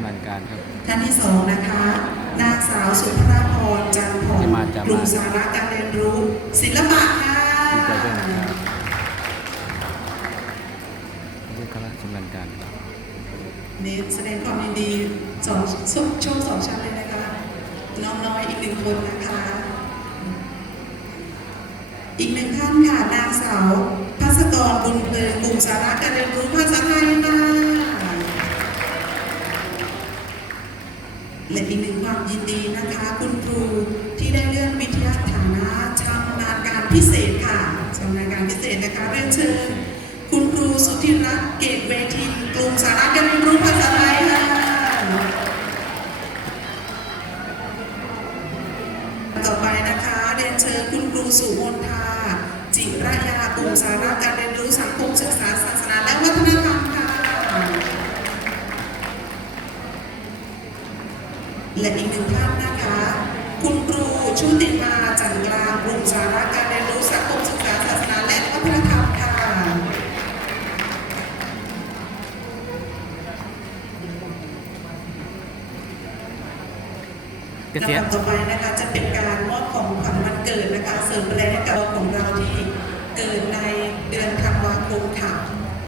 ำนาญการครับ ท่านที่สองนะคะ นางสาวสุภราพรจันทร์พรจะมาจะมา กลุ่มสาระการเรียนรู้ ศิลปะค่ะดีใจด้วยนะครับนี่คณะชำนาญการครับ นี่แสดงความยินดีสองช่วงช่วงสองชั้นเลยนะคะ น้องน้อยอีกหนึ่งคนนะคะ อีกหนึ่งท่านค่ะ นางสาวพัสกรบุญเพลิงกลุ่มสาระการเรียนรู้ภาษาไทยค่ะ และอีกหนึ่งความยินดีนะคะ คุณครูที่ได้เลื่อนวิทยาฐานะชำนาญการพิเศษค่ะชำนาญการพิเศษนะคะเรียนเชิญ คุณครูสุธิรัตน์เกตเวทินกลุ่มสาระการเรียนรู้ภาษาไทยค่ะต่อไปนะคะเรียนเชิญคุณครูสุมนทาจิระยากลุ่มสาระการเรียนรู้สังคมศึกษาศาสนา และอีกหนึ่งท่านนะคะ คุณครูชุติมาจันกลางกลุ่สาระการเรียนรู้สังคมศึกษาศาสนาและวัฒนธรรมค่ะลำดับต่อไปนะคะจะเป็นการมอบของขวัญวันเกิดนะคะเสริมแรงกับของเราที่เกิด